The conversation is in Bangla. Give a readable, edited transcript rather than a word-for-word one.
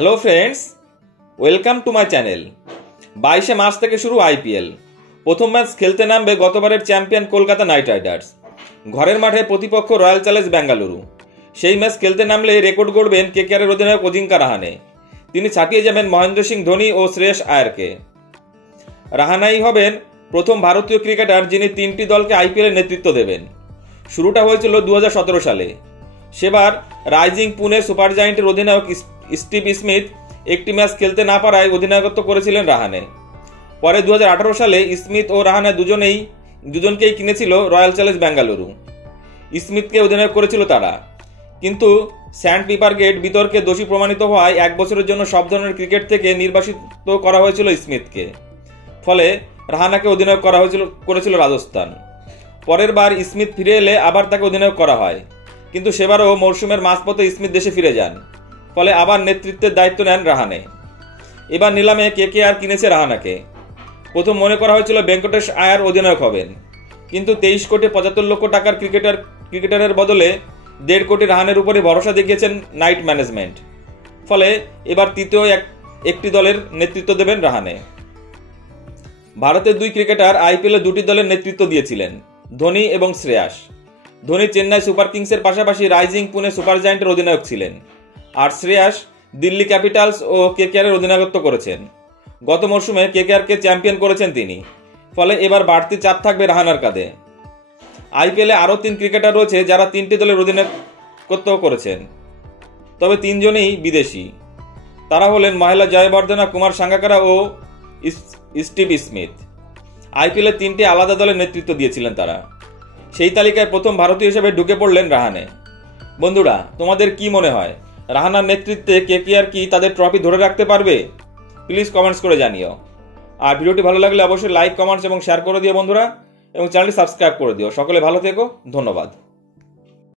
Hello friends, welcome to my channel. 22শে মার্চ থেকে শুরু আইপিএল। প্রথম ম্যাচ খেলতে নামবে গতবারের চ্যাম্পিয়ন কলকাতা নাইট রাইডার্স। ঘরের মাঠে প্রতিপক্ষ রয়্যাল চ্যালেঞ্জ বেঙ্গালুরু। সেই ম্যাচ খেলতে নামলে রেকর্ড গড়বেন কেকেআরের অধিনায়ক অজিঙ্কা রাহানে। তিনি ছাপিয়ে যাবেন মহেন্দ্র সিং ধোনি ও শ্রেয়স আয়ারকে। রাহানাই হবেন প্রথম ভারতীয় ক্রিকেটার যিনি 3টি দলকে আইপিএলের নেতৃত্ব দেবেন। শুরুটা হয়েছিল 2017 সালে। সেবার রাইজিং পুনে সুপার জায়ান্টের অধিনায়ক স্টিভ স্মিথ একটি ম্যাচ খেলতে না পারায় অধিনায়কত্ব করেছিলেন রাহানে। পরে 2018 সালে স্মিথ ও রাহানে দুজনকেই কিনেছিল রয়্যাল চ্যালেঞ্জ বেঙ্গালুরু। স্মিথকে অধিনায়ক করেছিল তারা, কিন্তু স্যান্ড পিপারগেট বিতর্কে দোষী প্রমাণিত হওয়ায় 1 বছরের জন্য সব ধরনের ক্রিকেট থেকে নির্বাসিত করা হয়েছিল স্মিথকে। ফলে রাহানাকে অধিনায়ক করেছিল রাজস্থান। পরের বার স্মিথ ফিরে এলে আবার তাকে অধিনায়ক করা হয়, কিন্তু সেবারও মরশুমের মাঝপথে স্মিথ দেশে ফিরে যান। ফলে আবার নেতৃত্বের দায়িত্ব নেন রাহানে। এবার নিলামে কেকেআর কিনেছে রাহানাকে। প্রথম মনে করা হয়েছিল ভেঙ্কটেশ আয়ার অধিনায়ক হবেন, কিন্তু 23 কোটি 75 লক্ষ টাকার ক্রিকেটারের বদলে 1.5 কোটি রাহানের উপরে ভরসা দেখিয়েছেন নাইট ম্যানেজমেন্ট। ফলে এবার তৃতীয় একটি দলের নেতৃত্ব দেবেন রাহানে। ভারতের 2 ক্রিকেটার আইপিএলে 2টি দলের নেতৃত্ব দিয়েছিলেন, ধোনি এবং শ্রেয়াস। ধোনি চেন্নাই সুপার কিংসের পাশাপাশি রাইজিং পুনে সুপার জায়ান্টের অধিনায়ক ছিলেন, আর শ্রেয়াস দিল্লি ক্যাপিটালস ও কেকেআরের অধিনায়কত্ব করেছেন। গত মরশুমে কেকেআরকে চ্যাম্পিয়ন করেছেন তিনি। ফলে এবার বাড়তি চাপ থাকবে রাহানার কাঁধে। আইপিএলে আরও 3 ক্রিকেটার রয়েছে যারা 3টি দলের অধিনায়কত্ব করেছেন, তবে 3 জনই বিদেশি। তারা হলেন মহেলা জয়বর্ধনা, কুমার সাঙ্গাকারা ও স্টিভ স্মিথ। আইপিএলে 3টি আলাদা দলের নেতৃত্ব দিয়েছিলেন তারা। সেই তালিকায় প্রথম ভারতীয় হিসেবে ঢুকে পড়লেন রাহানে। বন্ধুরা, তোমাদের কি মনে হয়, রাহানার নেতৃত্বে কেকেআর কি তাদের ট্রফি ধরে রাখতে পারবে? প্লিজ কমেন্টস করে জানিও। আর ভিডিওটি ভালো লাগলে অবশ্যই লাইক, কমেন্টস এবং শেয়ার করে দিও বন্ধুরা, এবং চ্যানেলটি সাবস্ক্রাইব করে দিও। সকলে ভালো থেকো, ধন্যবাদ।